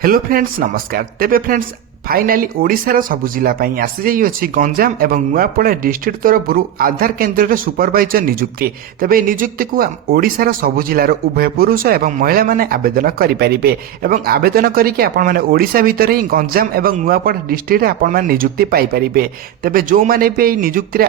Hello friends नमस्कार तेबे friends finally ओडिशार सबु जिला आसी जाइए गंजाम एवं नुआपड़ा डिस्ट्रिक्ट तरफ आधार केन्द्र सुपरवाइजर नियुक्ति तेबे नियुक्ति को ओडिशार सबु जिलार उभय पुरुष एवं महिला माने आवेदन करें एवं आवेदन करके आपण माने ओडिशा भितर ही गंजाम एवं नुआपड़ा डिस्ट्रिक्ट आपण माने नियुक्ति पाई परिबे। तेबे जो माने भी नियुक्ति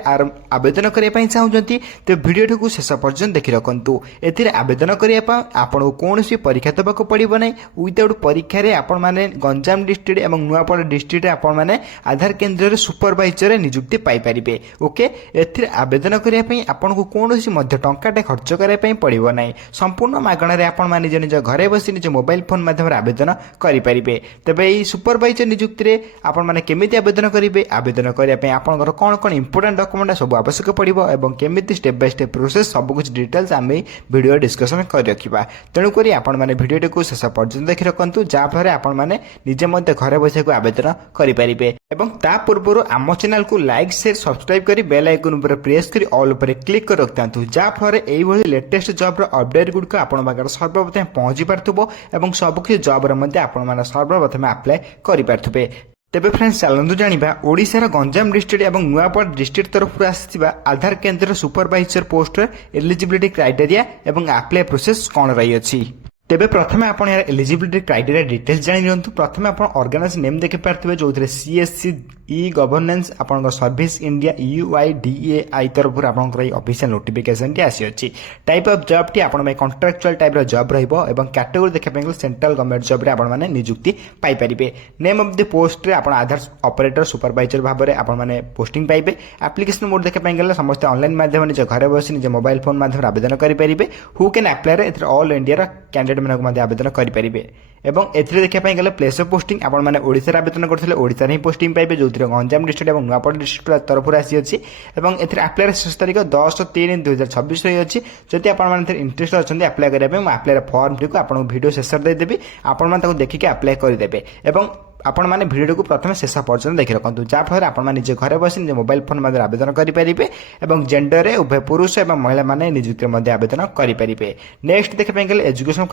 आवेदन करने चाहते तेज भिडियो को शेष पर्यंत देखि रखु। एथिरे आवेदन करने आपको कौन परीक्षा देवाक पड़ो ना विदाउट परीक्षा आपण माने गंजाम डिस्ट्रिक्ट एवं नुआपड़ा डिस्ट्रिक्ट आपण माने आधार केन्द्र सुपरवाइजर नियुक्ति पाई परिबे। ओके एथिरे आवेदन करने आपको कौन टंकाटे खर्च करने पड़ो ना संपूर्ण मागणार आपण माने निज निज घरे बसी निज मोबाइल फोन माध्यम आवेदन करेंगे। तेबे ये सुपरवाइजर नियुक्ति आपण माने केमिति आवेदन करेंगे आवेदन करने आपंकर कौन कौन इंपोर्टाट डॉक्यूमेंट सब आवश्यक पड़ो और केमिति स्टेप बाय स्टेप प्रोसेस सब कुछ डिटेल्स आम वीडियो डिस्कसन कर रखा। तेणुक आपण माने वीडियो को शेष पर्यंत देखि रखु जहाँफल आपण माने निजे मध्य घरे बसी आवेदन करेंगे। एवं ता पूर्व आम चैनल को लाइक शेयर सब्सक्राइब कर बेल आइकन पर प्रेस कर ऑल पर क्लिक कर रखिथांतु जहाँफल यही लेटेस्ट जॉब अपडेट गुड़िक आपण पाखर सर्वप्रथम पहुंची पार्थुबो एवं सबकि जॉब आपण सर्वप्रथम अप्लाई करि पार्थुबे। तेबे फ्रेंड्स चलतु जानिबा ओडिशार गंजाम डिस्ट्रिक्ट एवं नुआपड़ा डिस्ट्रिक्ट तरफ आसिथिबा आधार केन्द्र सुपरवाइजर पोस्ट एलिजिबिलिटी क्राइटेरिया एवं अप्लाई प्रोसेस कौन रही अछि। तेबे प्रथमे आपण यार एलिजिबिलिटी क्राइटेरिया डिटेल्स जानि नियंतु। प्रथमे आपण ऑर्गेनाइजेशन नेम देखि पारथिबे जोथरे सीएससी ई गवर्नेंस आपण सर्विस इंडिया यूआईडीएआई तरफ आपण ऑफिशियल नोटिफिकेशन टी आसी अछि। टाइप ऑफ जॉब टी आपण में कॉन्ट्रैक्चुअल टाइप रो जॉब रहइबो एवं कैटेगरी देखि पाइबो सेंट्रल गवर्नमेंट जॉब रे आपण माने नियुक्ति पाई परिबे। नेम ऑफ द पोस्ट रे आपण आधार ऑपरेटर सुपरवाइजर भाव रे आपण माने पोस्टिंग पाइबे। एप्लिकेशन मोड देखि पाइबो समस्त ऑनलाइन माध्यम निज घरे बसी निज मोबाइल फोन माध्यम आवेदन करि परिबे। हु कैन अप्लाई रे एथरे ऑल इंडिया रा कैंडिडेट मानक मध्ये आवेदन करि परिबे। एवं एथिरे देखिया पाई गले प्लेस ऑफ पोस्टिंग आपण माने ओडिसा रे आवेदन करथिले ओडिसा रे ही पोस्टिंग पाइबे जोथिरे गंजाम डिस्ट्रिक्ट एवं नुआपड़ा डिस्ट्रिक्ट तरफ आसी अछि। एवं एथिरे अप्लाई शेष तारीख 10/3/2026 रही अछि। जदि आपण माने इंटरेस्ट अछन्ते अप्लाई करिया पे म अप्लाई फॉर्म टी को आपण वीडियो शेष दे देबी आपण माने ताको देखिके अप्लाई करि देबे। एवं आपण माने वीडियो को प्रथम शेष पर्यंत देखि रखु जहाँफल आपण माने निजे घरे बसी निज मोबाइल फोन माध्यम आवेदन करेंगे एवं जेंडर रे उभय पुरुष एवं महिला माने नियुक्ति मध्य आवेदन करेंगे। नेक्स्ट देखि पाई गले एजुकेशन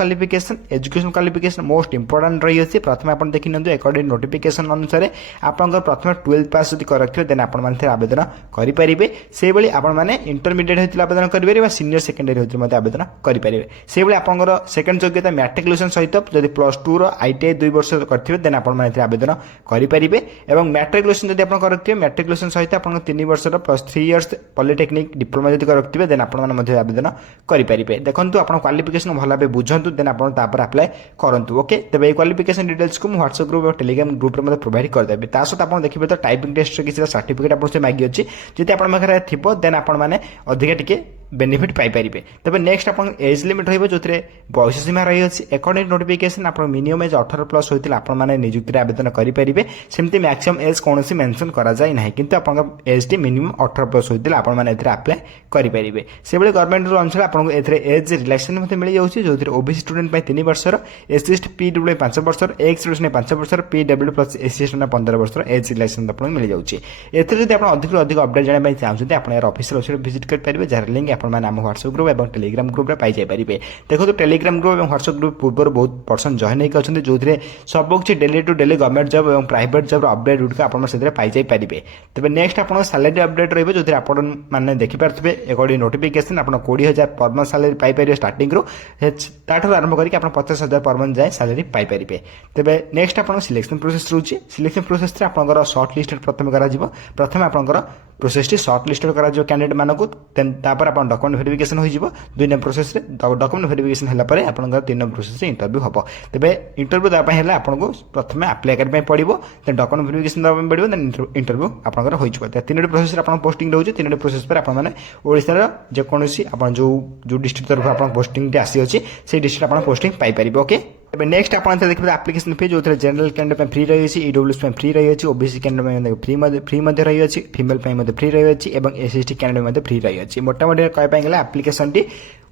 क्वालिफिकेशन मोस्ट इंपोर्टेंट रही अछि। प्रथम आपण देखि नंदु अकॉर्डिंग नोटिफिकेशन अनुसार आपण प्रथम 12th पास जदि कर रखियो देन आपण माने आवेदन करि परिबे। से बेली आपण माने इंटरमीडिएट होइतिला आवेदन करि परिबे सीनियर सेकेंडरी होइतिला मध्य आवेदन करि परिबे। से बेली आपनकर सेकंड योग्यता मैट्रिकुलेशन सहित जदि +2 रो आईटीआई 2 वर्ष करथिबे देन आपण माने आवेदन करेंगे। एवं मैट्रिकुलेशन जब आप रखिए मैट्रिकुलेशन सहित आप 3 वर्ष +3 इयर्स पॉलिटेक्निक डिप्लोमा जब रखिए देन आप आवेदन करेंगे। देखो आप क्वालिफिकेशन भल भाव बुझंतु देन आप अप्लाई करूँ। ओके तेज क्वालिफिकेशन डिटेल्स को व्हाट्सएप ग्रुप और टेलीग्राम ग्रुप में प्रोवाइड करदेवी। ता सहित आप देखिए तो टाइपिंग टेस्ट किसी सर्टिफिकेट आपको मांगी अच्छी जब आप पाखे थी देन आपधिका टी बेनिफिट पाई परिबे। तबे नेक्स्ट आपन एज लिमिट रहइबो जोथरे बयस सीमा रही अछि। अकॉर्डिंग नोटिफिकेशन आपन मिनिमम एज 18+ होइतिल आपन माने नियुक्ति रे आवेदन करि परिबे। सेमति मैक्सिमम एज कोनोसी मेंशन करा जाय नाही किंतु आपन एज टी मिनिमम 18+ होइतिल आपन माने एथरे अप्लाई करि परिबे। से बेले गवर्नमेंट रूल अनुसार आपन एथरे एज रिलैक्सेशन मते मिलि जाउछि जोथरे ओबीसी स्टूडेंट पय 3 वर्षर एससी एसटी पीडब्ल्यू 5 वर्षर एक्स स्टूडेंट 5 वर्षर पीडब्ल्यू प्लस एससी स्टूडेंट 15 वर्षर एज रिलैक्सेशन आपन मिलि जाउछि। एथरे जदि आपन अधिक अपडेट जाने पय चाहछथि आपन यार ऑफिशियल वेबसाइट विजिट कर परिबे जार लिंक आपन माने हम व्हाट्सएप ग्रुप एवं टेलीग्राम ग्रुप रे पाई जाय परिबे। देखो तो टेलीग्राम ग्रुप एवं व्हाट्सएप ग्रुप पूर्व बहुत पर्सन जॉइन होइक अछन्ते जोथरे सब कुछ daily to daily government job एवं प्राइवेट जॉब अपडेट गुड आपण सेतरे पाई जाय परिबे। तबे नेक्स्ट आपण सैलरी अपडेट रहइबे जोथरे आपण माने देखि पारथबे अकॉर्डिंग नोटिफिकेशन आपण 20000 पर मंथ सैलरी पाई परिबे स्टार्टिंग रो ताठर आरंभ करके आपण 50000 पर मंथ जाय सैलरी पाई परिबे। तबे नेक्स्ट आपण सिलेक्शन प्रोसेस रहउची। सिलेक्शन प्रोसेस रे आपनकर शॉर्ट लिस्टेड प्रथम करा जिवो। प्रथम आपनकर प्रोसेस टी शॉर्ट लिस्टेड करा जो कैंडिडेट मानको देन तापर आपण डॉक्यूमेंट वेरिफिकेशन होई जिवो। 2 नंबर प्रोसेस रे डॉक्यूमेंट वेरिफिकेशन हला परे आपनकर 3 नंबर प्रोसेस रे इंटरव्यू हबो। तबे इंटरव्यू दा पय हला आपनको प्रथमे अप्लाई कर पय पड़िबो देन डॉक्यूमेंट वेरिफिकेशन दा पय पड़िबो देन इंटरव्यू आपनकर होई जिवो। 3 नंबर प्रोसेस रे आपन पोस्टिंग रहउची। 3 नंबर प्रोसेस पर आपन माने ओडिसा रा जे कोनोसी आपन जो डिस्ट्रिक्ट तरफ आपन पोस्टिंग टी आसी अछि से डिस्ट्रिक्ट आपन पोस्टिंग पाई परिबो। ओके तबे नेक्स्ट आपण देखिबे एप्लिकेशन फी जो जनरल कैंडिडेट पे फ्री रही अछि ईडब्ल्यूएस पे फ्री रही अछि ओबीसी कैंडिडेट पे फ्री मध्ये रही अछि फीमेल पे मध्ये फ्री रही अछि एवं एसएसटी कैंडिडेट मध्ये फ्री रही अछि। मोटा मोटी कय पाइ गेला एप्लिकेशन टी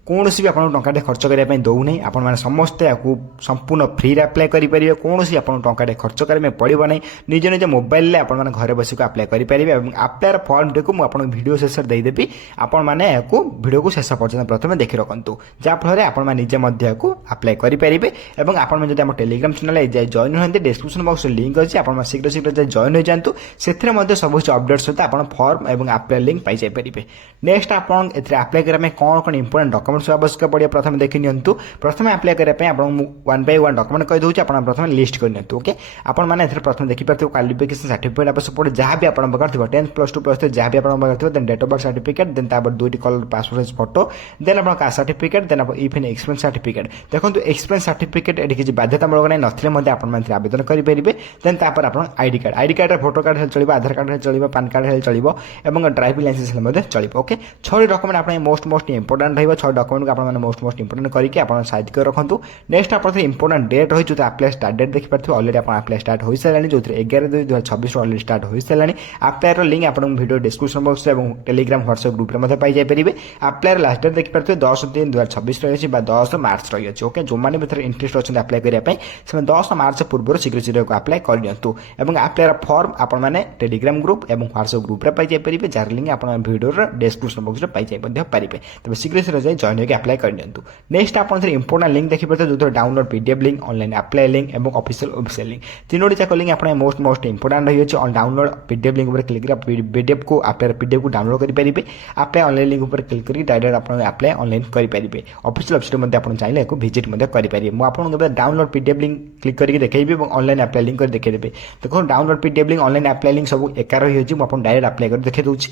କୌଣସି ବି ଆପଣଙ୍କୁ ଟଙ୍କାଟେ ଖର୍ଚ୍ଚ କରିବା ପାଇଁ ଦେଉନାହିଁ। ଆପଣମାନେ ସମସ୍ତେ ଏହାକୁ ସମ୍ପୂର୍ଣ୍ଣ ଫ୍ରିରେ ଆପ୍ଲାଏ କରିପାରିବେ। କୌଣସି ଆପଣଙ୍କୁ ଟଙ୍କାଟେ ଖର୍ଚ୍ଚ କରିବା ପାଇଁ ପଡ଼ିବ ନାହିଁ। ନିଜ ନିଜ ମୋବାଇଲରେ ଆପଣମାନେ ଘରେ ବସିକି ଆପ୍ଲାଏ କରିପାରିବେ ଏବଂ ଆପ୍ଲାଏର ଫର୍ମଟିକୁ ମୁଁ ଆପଣଙ୍କୁ ଭିଡ଼ିଓ ଶେଷରେ ଦେଇଦେବି। ଆପଣମାନେ ଏହାକୁ ଭିଡ଼ିଓକୁ ଶେଷ ପର୍ଯ୍ୟନ୍ତ ପ୍ରଥମେ ଦେଖି ରଖନ୍ତୁ, ଯାହାଫଳରେ ଆପଣମାନେ ନିଜେ ମଧ୍ୟ ଏହାକୁ ଆପ୍ଲାଏ କରିପାରିବେ। ଏବଂ ଆପଣମାନେ ଯଦି ଆମ ଟେଲିଗ୍ରାମ ଚ୍ୟାନେଲରେ ଯାଇ ଜଏନ୍ ହୁଅନ୍ତି, ଡେସ୍କ୍ରିପସନ୍ ବକ୍ସରେ ଲିଙ୍କ୍ ଅଛି, ଆପଣମାନେ ଶୀଘ୍ର ଯାଇ ଜଏନ୍ ହୋଇଯାଆନ୍ତୁ। ସେଥିରେ ମଧ୍ୟ ସବୁ କିଛି ଅପଡେଟ୍ ସହିତ ଆପଣ ଫର୍ମ ଏବଂ ଆପ୍ଲାଏ ଲିଙ୍କ୍ ପାଇଯାଇପାରିବେ। ନେକ୍ସଟ ଆପଣ ଏଥିରେ ଆପ୍ଲାଏ କରିବା ପାଇଁ କ'ଣ ଇମ୍ପୋର୍ଟାଣ୍ଟ ଡକ୍ୟୁମେଣ୍ଟସ୍ ଆବଶ୍ୟକ ପଡ଼ିବ ପ୍ରଥମେ ଦେଖି ନିଅନ୍ତୁ। ପ୍ରଥମେ ଆପ୍ଲାଏ କରିବା ପାଇଁ ଆପଣଙ୍କୁ ମୁଁ 1 by 1 ଡକ୍ୟୁମେଣ୍ଟ କହିଦେଉଛି, ଆପଣ ପ୍ରଥମେ ଲିଷ୍ଟ କରିନିଅନ୍ତୁ। ଓକେ, ଆପଣମାନେ ଏଥିରେ ପ୍ରଥମେ ଦେଖିପାରୁଥିବେ କ୍ୱାଲିଫିକେସନ୍ ସାର୍ଟିଫିକେଟ୍ ଆବଶ୍ୟକ ପଡ଼େ, ଯାହା ବି ଆପଣଙ୍କ ପାଖରେ ଥିବ 10th +2 +3 ଯାହା ବି ଆପଣଙ୍କ ପାଖରେ ଥିବ। ଦେନ୍ ଡେଟ୍ ଅଫ୍ ବର୍ଥ ସାର୍ଟିଫିକେଟ୍, ଦେନ୍ ତାପରେ 2ଟି କଲର ପାସପୋର୍ଟ ସାଇଜ୍ ଫଟୋ, ଦେନ୍ ଆପଣ କାଷ୍ଟ ସାର୍ଟିଫିକେଟ୍, ଦେନ୍ ଆପଣ ଇଫ୍ ଏନ୍ ଏକ୍ସପେରିଏନ୍ସ ସାର୍ଟିଫିକେଟ୍। ଦେଖନ୍ତୁ ଏକ୍ସପେରିଏନ୍ସ ସାର୍ଟିଫିକେଟ୍ ଏଠି କିଛି ବାଧ୍ୟତାମୂଳକ ନାହିଁ, ନଥିଲେ ମଧ୍ୟ ଆପଣମାନେ ଏଥିରେ ଆବେଦନ କରିପାରିବେ। ଦେନ୍ ତାପରେ ଆପଣ ଆଇଡି କାର୍ଡରେ ଭୋଟର କାର୍ଡ ହେଲେ ଚଳିବ, ଆଧାର କାର୍ଡ ହେଲେ ଚଳିବ, ପାନ୍ କାର୍ଡ ହେଲେ ଚଳିବ ଏବଂ ଡ୍ରାଇଭିଂ ଲାଇସେନ୍ସ ହେଲେ ମଧ୍ୟ ଚଳିବ। ଓକେ, 6ଟି ଡକ୍ୟୁମେଣ୍ଟ ଆପଣଙ୍କ ମୋଷ୍ଟ ଇମ୍ପୋର୍ଟାଣ୍ଟ ରହିବ। 6 ଡକ୍ୟୁମେଣ୍ଟକୁ ଆପଣମାନେ ମୋଷ୍ଟ ଇମ୍ପୋର୍ଟାଣ୍ଟ କରିକି ଆପଣ ସାଇଜ୍ କରି ରଖନ୍ତୁ। ନେକ୍ସଟ ଆପଣଙ୍କର ଇମ୍ପୋର୍ଟାଣ୍ଟ ଡେଟ୍ ରହିଛି, ଯେଉଁଥିରେ ଆପ୍ଲାଏ ଷ୍ଟାର୍ଟ ଡେଟ୍ ଦେଖିପାରୁଥିବେ। ଅଲରେଡ଼ି ଆପଣ ଆପ୍ଲାଏ ଷ୍ଟାର୍ଟ ହୋଇସାରିଲାଣି, ଯେଉଁଥିରେ 11/2/2026 ଅଲରେଡ଼ି ଷ୍ଟାର୍ଟ ହୋଇସାରିଲାଣି। ଆପ୍ଲାଏର ଲିଙ୍କ୍ ଆପଣଙ୍କୁ ଭିଡ଼ିଓ ଡିସ୍କ୍ରିପସନ୍ ବକ୍ସରେ ଏବଂ ଟେଲିଗ୍ରାମ ହ୍ୱାଟ୍ସଆପ୍ ଗ୍ରୁପରେ ମଧ୍ୟ ପାଇଯାଇପାରିବେ। ଆପ୍ଲାଏର ଲାଷ୍ଟ ଡେଟ୍ ଦେଖିପାରୁଥିବେ 10/3/2026 ରହିଛି ବା 10 ମାର୍ଚ୍ଚ ରହିଅଛି। ଓକେ, ଯେଉଁମାନେ ଭିତରେ ଇଣ୍ଟରେଷ୍ଟ ଅଛନ୍ତି ଆପ୍ଲାଏ କରିବା ପାଇଁ, ସେମାନେ 10 ମାର୍ଚ୍ଚ ପୂର୍ବରୁ ଶୀଘ୍ର ଆପ୍ଲାଏ କରିନିଅନ୍ତୁ। ଏବଂ ଆପ୍ଲାଏର ଫର୍ମ ଆପଣମାନେ ଟେଲିଗ୍ରାମ ଗ୍ରୁପ୍ ଏବଂ ହ୍ୱାଟ୍ସଆପ୍ ଗ୍ରୁପରେ ପାଇଯାଇପାରିବେ, ଯାହାର ଲିଙ୍କ୍ ଆପଣ ଭିଡ଼ିଓର ଡିସ୍କ୍ରିପସନ୍ ବକ୍ସରେ ପାଇଯାଇ ମଧ୍ୟ ପାରିବେ। ତେବେ ଶୀଘ୍ର ଯାଇ ଜଏନ୍ ହୋଇକି ଆପ୍ଲାଏ କରିନିଅନ୍ତୁ। ନେକ୍ସଟ ଆପଣ ଇମ୍ପୋର୍ଟାଣ୍ଟ ଲିଙ୍କ୍ ଦେଖିପାରୁଥିବେ, ଯେଉଁଥିରେ download PDF link, online apply link ଏବଂ ଅଫିସିଆଲ ଲିଙ୍କ୍, ତିନୋଟି ଯାକ ଲିଙ୍କ୍ ଆପଣ ମୋଷ୍ଟ ଇମ୍ପୋର୍ଟାଣ୍ଟ ରହିଅଛି। ଡାଉନଲୋଡ୍ PDF ଲିଙ୍କ୍ ଉପରେ କ୍ଲିକ୍ କରି PDFକୁ ଆପ୍ଲାଏର PDFକୁ ଡାଉନଲୋଡ୍ କରିପାରିବେ। ଆପ୍ଲାଏ ଅନଲାଇନ୍ ଲିଙ୍କ୍ ଉପରେ କ୍ଲିକ୍ କରିକି ଡାଇରେକ୍ଟ ଆପଣ ଆପ୍ଲାଏ ଅନଲାଇନ୍ କରିପାରିବେ। ଅଫିସିଆଲ ୱେବସାଇଟ୍ ମଧ୍ୟ ଆପଣ ଚାହିଁଲେ ଏହାକୁ ଭିଜିଟ୍ ମଧ୍ୟ କରିପାରିବେ। ମୁଁ ଆପଣଙ୍କୁ ଏବେ ଡାଉନଲୋଡ୍ PDF ଲିଙ୍କ୍ କ୍ଲିକ୍ କରିକି ଦେଖେଇବି ଏବଂ ଅନଲାଇନ୍ ଆପ୍ଲାଏ ଲିଙ୍କ୍ କରି ଦେଖେଇଦେବି। ଦେଖନ୍ତୁ download PDF link, online apply link ସବୁ ଏକା ରହିଅଛି। ମୁଁ ଆପଣଙ୍କୁ ଡାଇରେକ୍ଟ ଆପ୍ଲାଏ କରି ଦେଖେଇ ଦେଉଛି।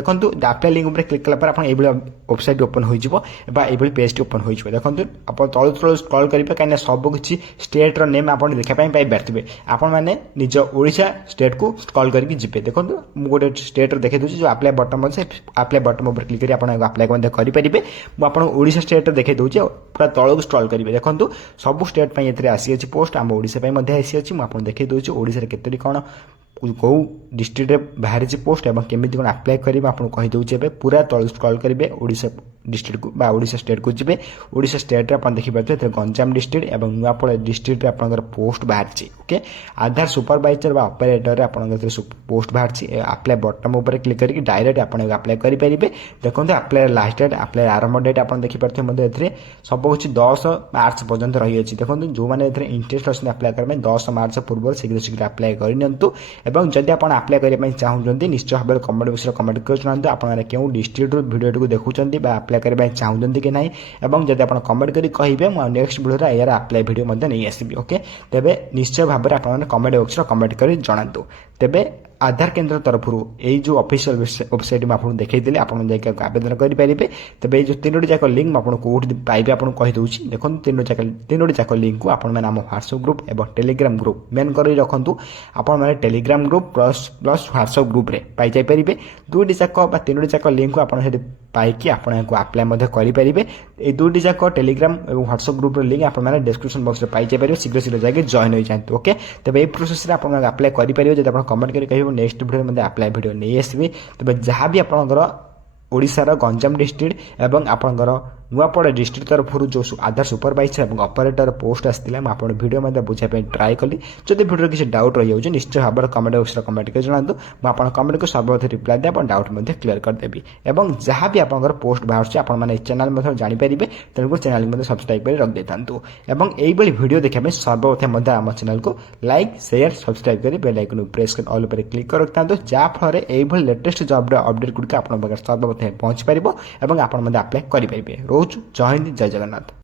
ଦେଖନ୍ତୁ ଆପ୍ଲାଏ ଲିଙ୍କ୍ ଉପରେ କ୍ଲିକ୍ କଲା ପରେ ଆପଣ ଏଇଭଳି ୱେବସାଇଟ୍ ଓପନ୍ ହୋଇଯିବ ବା ଏଇଭଳି ପେଜ୍ଟି ଓପନ୍ ହୋଇଯିବ। ଦେଖନ୍ତୁ ଆପଣ ତଳୁ ସ୍କ୍ରଲ୍ କରିବେ, କାହିଁକିନା ସବୁ କିଛି ଷ୍ଟେଟ୍ର ନେମ୍ ଆପଣ ଦେଖିବା ପାଇଁ ପାଇପାରୁଥିବେ। ଆପଣମାନେ ନିଜ ଓଡ଼ିଶା ଷ୍ଟେଟ୍କୁ ସ୍କ୍ରଲ୍ କରିକି ଯିବେ। ଦେଖନ୍ତୁ ମୁଁ ଗୋଟେ ଷ୍ଟେଟ୍ର ଦେଖେଇ ଦେଉଛି, ଯେଉଁ ଆପ୍ଲାଏ ବଟମ୍ ଅଛି, ଆପ୍ଲାଏ ବଟମ୍ ଉପରେ କ୍ଲିକ୍ କରି ଆପଣ ଆପ୍ଲାଏ ମଧ୍ୟ କରିପାରିବେ। ମୁଁ ଆପଣଙ୍କୁ ଓଡ଼ିଶା ଷ୍ଟେଟ୍ର ଦେଖେଇ ଦେଉଛି, ପୁରା ତଳକୁ ସ୍କ୍ରଲ୍ କରିବେ। ଦେଖନ୍ତୁ ସବୁ ଷ୍ଟେଟ୍ ପାଇଁ ଏଥିରେ ଆସିଅଛି ପୋଷ୍ଟ, ଆମ ଓଡ଼ିଶା ପାଇଁ ମଧ୍ୟ ଆସିଅଛି। ମୁଁ ଆପଣଙ୍କୁ ଦେଖେଇ ଦେଉଛି ଓଡ଼ିଶାରେ କେତୋଟି କ'ଣ କେଉଁ ଡିଷ୍ଟ୍ରିକ୍ଟରେ ବାହାରିଛି ପୋଷ୍ଟ ଏବଂ କେମିତି କ'ଣ ଆପ୍ଲାଏ କରିବେ ଆପଣଙ୍କୁ କହିଦେଉଛି। ଏବେ ପୁରା ତଳୁ ସ୍କ୍ରଲ୍ କରିବେ, ଓଡ଼ିଶା ଡିଷ୍ଟ୍ରିକ୍ଟକୁ ବା ଓଡ଼ିଶା ଷ୍ଟେଟ୍କୁ ଯିବେ। ଓଡ଼ିଶା ଷ୍ଟେଟ୍ରେ ଆପଣ ଦେଖିପାରୁଥିବେ ଏଥିରେ ଗଞ୍ଜାମ ଡିଷ୍ଟ୍ରିକ୍ଟ ଏବଂ ନୂଆପଡ଼ା ଡିଷ୍ଟ୍ରିକ୍ଟରେ ଆପଣଙ୍କର ପୋଷ୍ଟ ବାହାରିଛି। ଓକେ, ଆଧାର ସୁପରଭାଇଜର ବା ଅପରେଟରରେ ଆପଣଙ୍କର ଏଥିରେ ପୋଷ୍ଟ ବାହାରିଛି। ଆପ୍ଲାଏ ବଟମ୍ ଉପରେ କ୍ଲିକ୍ କରିକି ଡାଇରେକ୍ଟ ଆପଣ ଆପ୍ଲାଏ କରିପାରିବେ। ଦେଖନ୍ତୁ ଆପ୍ଲାଏ ଲାଷ୍ଟ ଡେଟ୍, ଆପ୍ଲାଏ ଆରମ୍ଭ ଡେଟ୍ ଆପଣ ଦେଖିପାରୁଥିବେ ମଧ୍ୟ ଏଥିରେ ସବୁ କିଛି 10 ମାର୍ଚ୍ଚ ପର୍ଯ୍ୟନ୍ତ ରହିଅଛି। ଦେଖନ୍ତୁ ଯେଉଁମାନେ ଏଥିରେ ଇଣ୍ଟରେଷ୍ଟ ଅଛନ୍ତି ଆପ୍ଲାଏ କରିବା ପାଇଁ 10 ମାର୍ଚ୍ଚ ପୂର୍ବରୁ ଶୀଘ୍ର ଆପ୍ଲାଏ କରିନିଅନ୍ତୁ। ଏବଂ ଯଦି ଆପଣ ଆପ୍ଲାଏ କରିବା ପାଇଁ ଚାହୁଁଛନ୍ତି, ନିଶ୍ଚୟ ଭାବରେ କମେଣ୍ଟ ବକ୍ସରେ କମେଣ୍ଟ କରି ଜଣାନ୍ତୁ ଆପଣମାନେ କେଉଁ ଡିଷ୍ଟ୍ରିକ୍ଟରୁ ଭିଡ଼ିଓଟିକୁ ଦେଖୁଛନ୍ତି ବା ଆପ୍ଲାଏ କରିବା ପାଇଁ ଚାହୁଁଛନ୍ତି କି ନାହିଁ। ଏବଂ ଯଦି ଆପଣ କମେଣ୍ଟ କରି କହିବେ, ମୁଁ ନେକ୍ସଟ ଭିଡ଼ିଓରେ ଏହାର ଆପ୍ଲାଏ ଭିଡ଼ିଓ ମଧ୍ୟ ନେଇ ଆସିବି। ଓକେ, ତେବେ ନିଶ୍ଚୟ ଭାବରେ ଆପଣମାନେ କମେଣ୍ଟ ବକ୍ସରେ କମେଣ୍ଟ କରି ଜଣାନ୍ତୁ। ତେବେ ଆଧାର କେନ୍ଦ୍ର ତରଫରୁ ଏଇ ଯେଉଁ ଅଫିସିଆଲ ୱେବସାଇଟ୍ ମୁଁ ଆପଣଙ୍କୁ ଦେଖେଇଦେଲି, ଆପଣ ଯାଇକି ଆବେଦନ କରିପାରିବେ। ତେବେ ଏଇ ଯେଉଁ ତିନୋଟି ଯାକ ଲିଙ୍କ୍ ମୁଁ ଆପଣଙ୍କୁ କେଉଁଠି ପାଇବେ ଆପଣଙ୍କୁ କହିଦେଉଛି। ଦେଖନ୍ତୁ ତିନୋଟି ଯାକ ଲିଙ୍କ୍କୁ ଆପଣମାନେ ଆମ ହ୍ୱାଟ୍ସଆପ୍ ଗ୍ରୁପ୍ ଏବଂ ଟେଲିଗ୍ରାମ ଗ୍ରୁପ୍ ମେନ୍ କରି ରଖନ୍ତୁ। ଆପଣମାନେ ଟେଲିଗ୍ରାମ ଗ୍ରୁପ୍ ପ୍ଲସ୍ ହ୍ୱାଟ୍ସଆପ୍ ଗ୍ରୁପ୍ରେ ପାଇଯାଇପାରିବେ। ଦୁଇଟି ଯାକ ବା ତିନୋଟି ଯାକ ଲିଙ୍କ୍କୁ ଆପଣ ସେଠି ପାଇକି ଆପଣ ଏହାକୁ ଆପ୍ଲାଏ ମଧ୍ୟ କରିପାରିବେ। এই দুইটি যাক টেলিগ্রাম এবং হোয়াটসঅ্যাপ গ্রুপের লিঙ্ক আপনার ডেসক্রিপশন বক্সে পাইଯାଇপারে। শীঘ্র যাই জয়েন হয়ে যাতে। ওকে, তবে এই প্রোসেসে আপনার আপ্লাই করে যদি আপনার কমেন্ট করে কহবে নেক্সট ভিডিও মধ্যে আপ্লাই ভিডিও নিয়ে আসবি। তবে যা বি আপনার ଓଡ଼ିଶାର ଗଞ୍ଜାମ ଡିଷ୍ଟ୍ରିକ୍ଟ ଏବଂ ଆପଣଙ୍କର ନୂଆପଡ଼ା ଡିଷ୍ଟ୍ରିକ୍ଟ ତରଫରୁ ଯେଉଁ ଆଧାର ସୁପରଭାଇଜର ଏବଂ ଅପରେଟର ପୋଷ୍ଟ ଆସିଥିଲା, ମୁଁ ଆପଣଙ୍କ ଭିଡ଼ିଓ ମଧ୍ୟ ବୁଝିବା ପାଇଁ ଟ୍ରାଏ କଲି। ଯଦି ଭିଡ଼ିଓରେ କିଛି ଡାଉଟ୍ ରହିଯାଉଛି ନିଶ୍ଚୟ ଭାବରେ କମେଣ୍ଟ ବକ୍ସରେ କମେଣ୍ଟ କରି ଜଣାନ୍ତୁ। ମୁଁ ଆପଣଙ୍କ କମେଣ୍ଟକୁ ସର୍ବଦା ରିପ୍ଲାଏ ଦେଇ ଆପଣ ଡାଉଟ୍ ମଧ୍ୟ କ୍ଲିୟର କରିଦେବି। ଏବଂ ଯାହା ବି ଆପଣଙ୍କର ପୋଷ୍ଟ ବାହାରୁଛି ଆପଣମାନେ ଏହି ଚ୍ୟାନେଲ ମଧ୍ୟ ଜାଣିପାରିବେ। ତେଣୁକରି ଚ୍ୟାନେଲକୁ ମଧ୍ୟ ସବସ୍କ୍ରାଇବ୍ କରି ରଖିଦେଇଥାନ୍ତୁ। ଏବଂ এইଭଳି ଭିଡ଼ିଓ ଦେଖିବା ପାଇଁ ସର୍ବପ୍ରଥମେ ମଧ୍ୟ ଆମ ଚ୍ୟାନେଲକୁ ଲାଇକ୍ ସେୟାର ସବସ୍କ୍ରାଇବ୍ କରି ବେଲ୍ ଆଇକନ୍କୁ ପ୍ରେସ୍ କରି ଅଲ୍ ଉପରେ କ୍ଲିକ୍ କରି ରଖିଥାନ୍ତୁ। ଯାହାଫଳରେ এইଭଳି ଲେଟେଷ୍ଟ ଜବ୍ର ଅପଡେଟ୍ ଗୁଡ଼ିକ ଆପଣଙ୍କ ପାଖରେ ସର୍ବପ୍ରଥମେ ପହଞ୍ଚିପାରିବ ଏବଂ ଆପଣ ମଧ୍ୟ ଆପ୍ଲାଏ କରିପାରିବେ। ରହୁଛୁ। ଜୟ ହିନ୍ଦ, ଜୟ ଜଗନ୍ନାଥ।